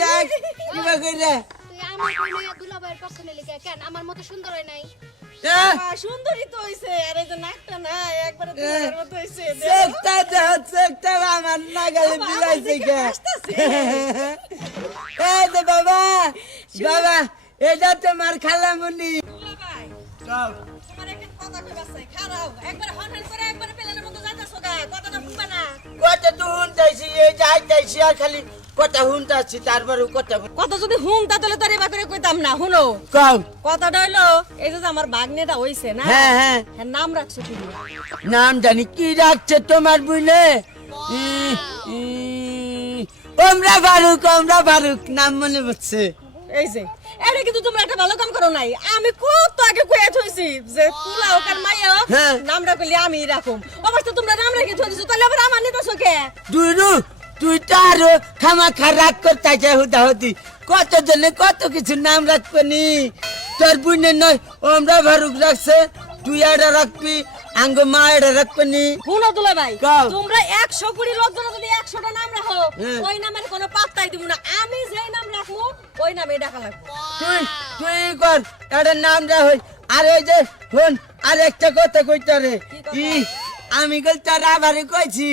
দেখ কিবা কইরা তুই আমার কইনা দুলাভাইয়ের পছন্দ লিখে কেন আমার মতো সুন্দর হয় নাই? সুন্দরী তো হইছে আর এই যে নাকটা না একবারে দুলাভাইয়ের মতো হইছে চেকটা দাও চেকটা আমার নাগালে বিলাইছে কে এই যে বাবা বাবা এটা তোমার খালামুনি দুলাভাই যাও তোমার একটা কথা কইবা চাই খারাও একবার হনহন করে একবার পেলানের মতো যাইতাছো গা কথাটা বুঝবা না কথা তো হুনতাইছি এই যাইতাইছি আর খালি কথা হুনতাছি তারপরে কথা কথা যদি হুনতা তাহলে তোর এবার করে কইতাম না হুনো কও কথাটা হইলো এই যে আমার ভাগ্নেটা হইছে না হ্যাঁ হ্যাঁ হ্যাঁ নাম রাখছো কি নাম জানি কি রাখছে তোমার বুঝলে ওমরা ফারুক নাম মনে পড়ছে এই যে এটা কিন্তু তোমরা একটা ভালো কাম করো নাই আমি কত আগে কইয়া থইছি যে তুলা হোক আর মাইয়া হোক হ্যাঁ। নামটা কইলে আমি রাখুম অবশ্য তোমরা নাম রেখে থইছো তাহলে আবার আমার নিতাছো কে দুইরু তুই তো আরো খামাখা রাগ করতে হুদা হতি কত জনে কত কিছু নাম রাখবনি তোর বুনে নয় ওমরা ফারুক রাখছে তুই এটা রাখবি আঙ্গ মা এটা রাখবনি শুনো দুলা ভাই কও। তোমরা 100 কোটি লোকজন যদি 100টা নাম রাখো হ্যাঁ। ওই নামের কোনো পাত্তাই দিব না আমি যেই নাম রাখবো ওই নামে ডাকা লাগবে তুই তুই কর এটা নাম যা হই আর এই যে হন আর একটা কথা কইতে রে ই আমি গল তার আবারে কইছি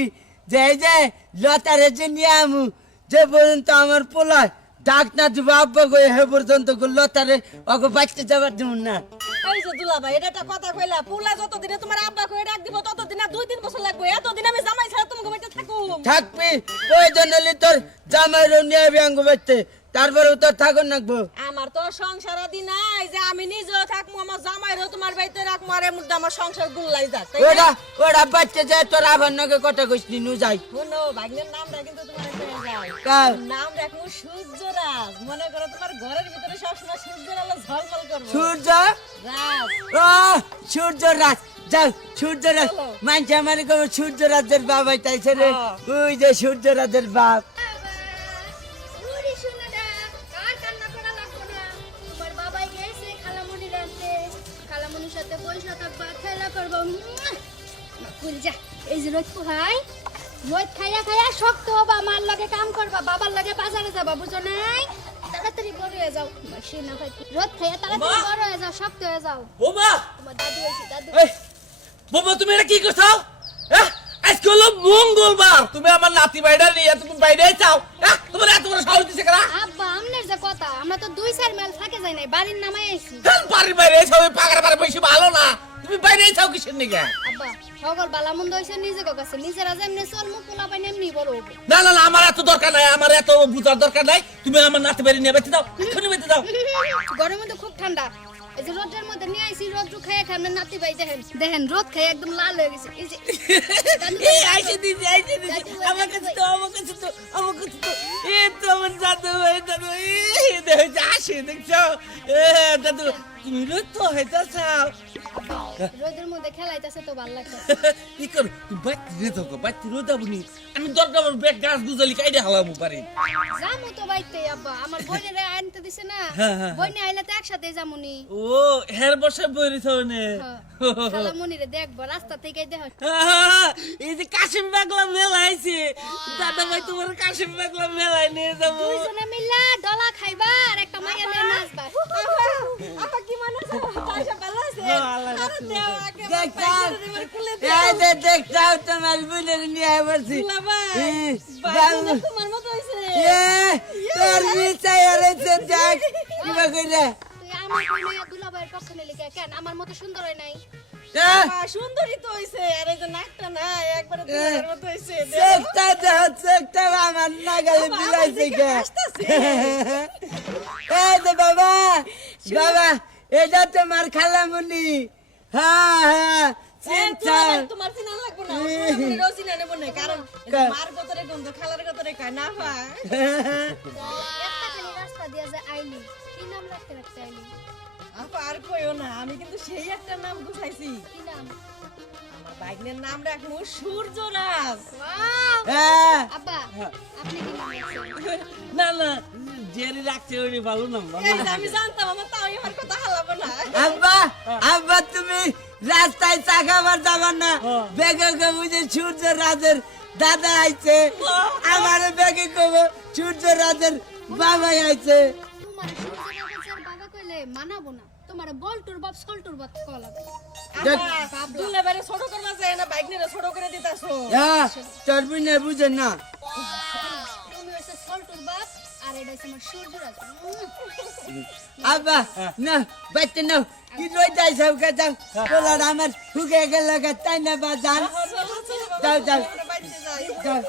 যে এই যে লতারে যে নিয়ে আমু যে পর্যন্ত আমার পোলা ডাক না দিব আব্বা কই হে পর্যন্ত লতারে ওকে বাঁচতে যাবার দিব না এই যে দুলা ভাই এটা একটা কথা কইলা পুলা যতদিনে তোমার আব্বা কই ডাক দিব ততদিন আর 2-3 বছর লাগবে এতদিন আমি জামাই ছাড়া তুমি ঘুমাইতে থাকো থাকবি ওই জন্য তোর জামাইরও নিয়ে আবি আঙ্গ বাঁচতে তারপরেও তোর থাকুন রাখবো আমার তো সংসার আদি নাই যে আমি নিজেও থাকবো আমার জামাইরও তোমার বাড়িতে রাখবো আর এর মধ্যে আমার সংসার গুল্লাই যাক তাই ওরা না ওরা বাচ্চা যায় তোর আবার নগে কথা কইসনি নু যাই শুনো ভাগ্নের নামটা কিন্তু তোমার একটা যায় কাল নাম রাখবো সূর্যরাজ মনে করো তোমার ঘরের ভিতরে সবসময় সূর্যের আলো ঝলমল করবে সূর্য রাজ ও সূর্য রাজ যাও সূর্য রাজ চলো। মানছে আমার কবে সূর্য রাজের বাবাই তাইছে রে হ্যাঁ। ওই যে সূর্য রাজের বাপ ওরে সোনারা, আর কান্না করা লাগবে না। তোমার বাবাই গেছে খালামণির আনতে। খালামণির সাথে বইসা থাকবা, খেলা করবা। কই যা, এই যে রোদ পোহাই, রোদ খাইয়া খাইয়া শক্ত হবা, মার লাগে কাম করবা, বাবার লাগে বাজারে যাবা, বুঝো নাই? তাড়াতাড়ি বড় হয়ে যাও। সে না হয় কি? রোদ খাইয়া তাড়াতাড়ি বাবা! বড় হয়ে যাও, শক্ত হয়ে যাও। বোমা তোমার দাদু হয়েছে, দাদু। এই বোমা তুমি এটা কি করছো হ্যাঁ আজকে হলো মঙ্গলবার তুমি আমার নাতি বাইরে নিয়ে তুমি বাইরে চাও হ্যাঁ তোমার এত বড় সাহস দিছে কেন আব্বা, আমনের যে কথা, আমরা তো 2-4 মাইল থাকে যাই নাই, বাড়ির নামাই আইছি। বাড়ির বাইরে চাও পাকার পারে বেশি ভালো না তুমি বাইরে চাও কিসের নিগে আব্বা, সকল বালামন্দ হইছে নিজে কাছে, নিজেরা যেমনি চলমু পোলা পাইন এমনি বড় হবো। না না না আমার এত দরকার নাই আমার এত বুঝার দরকার নাই তুমি আমার নাতি বাইরে নিয়ে বেঁচে দাও এক্ষুনি বেঁচে দাও গরমের মধ্যে খুব ঠান্ডা, এই যে রোদের মধ্যে নিয়ে আইছি, রোদ খাইয়া খান নাতি ভাই দেখেন দেখেন রোদ খাই একদম লাল হয়ে গেছে। এই যে এই আইসে দিদি আমার কাছে তো আমার কাছে তো এ তো আমার দাদু ভাই দাদু এই দেখো আসে দেখছো এ দাদু তুমি তো হইতা চাও রোদের মধ্যে খেলাইতেছে তো ভালো লাগছে। কি কর তুই বাইতে রোদ আবনি আমি দরকার ব্যাগ গাছ গুজলি কাইডে হালামু পারি যামু তো বাইতে আব্বা, আমার বইনেরে আনতে দিছে না, হ্যাঁ, হ্যাঁ, বইনে আইলে তো একসাথে যামুনি। ও হের বসে বইরিছ নে খালামণিরে দেখবো রাস্তা থেকে দেখ। এই যে কাশিম বাগলা মেলা আইছে দাদা ভাই তোমার কাশিম বাগলা মেলায় নিয়ে যাবো দুইজনে মিল্লা ডলা খাইবা আর একটা মাইয়া নিয়ে নাচবা। আপা কি মনে আছে তাইসা ভালো আছে আল্লাহ আরে দেও আগে দেখতাম আমার কুলে এই যে দেখতাম তোমার বোনের নিয়ে বলছি দুলা ভাই বাবু তোমার মতো হইছে তোর বিচাই আরেছে দেখ কিবা কইরা তুই আমার কইনা দুলাভাইয়ের পছন্দ লিখে কেন আমার মতো সুন্দর হয় নাই? সুন্দরী তো হইছে আর এই যে নাকটা না একবারে দুলাভাইয়ের মতো হইছে চেকটা দাও চেকটা আমার নাগালে বিলাইছে কে এই যে বাবা বাবা এটা তোমার খালামুনি হ্যাঁ হ্যাঁ চিন্তা তোমার চিনা লাগবে না আমার রোজিনা নেব না কারণ মার গতরে গন্ধ খালার গতরে কয় না ভাই একটা খালি রাস্তা দিয়া যে আইলি, কি নাম রাখতে রাখতে আইলি? আপা আর কইও না আমি কিন্তু সেই একটা নাম গুছাইছি কি নাম? আমার বাইকনের নাম রাখবো সূর্যরাজ ওয়াও! হ্যাঁ আব্বা, আপনি কি নাম রাখছেন? না না জেরি রাখছে ওই ভালো না এই যে আমি জানতাম আমার তাও আমার কথা হালাবো না আব্বা আব্বা তুমি রাস্তায় চাকাবার যাবার না বেগে বুঝে সূর্য রাজের দাদা আইছে আমার বেগে কব সূর্য রাজের বাবাই আইছে তোমার সূর্যের বাবা কইলে মানাবো না তোমার বল্টুর বাপ সল্টুর বাপ কলা দেয় আব্বা দুলে বাইরে ছোট করবা যায় না বাইক নিয়ে ছোট করে দিতাছো হ্যাঁ তোর বুঝে বুঝে না তুমি হচ্ছে সল্টুর বাপ আর এটা হচ্ছে আমার সূর্যরাজ আব্বা না বাইতে নাও কি রই যাই সব কে যাও পোলার আমার হুকে গেল তাই না বাজান যাও যাও বাইতে যাই যাও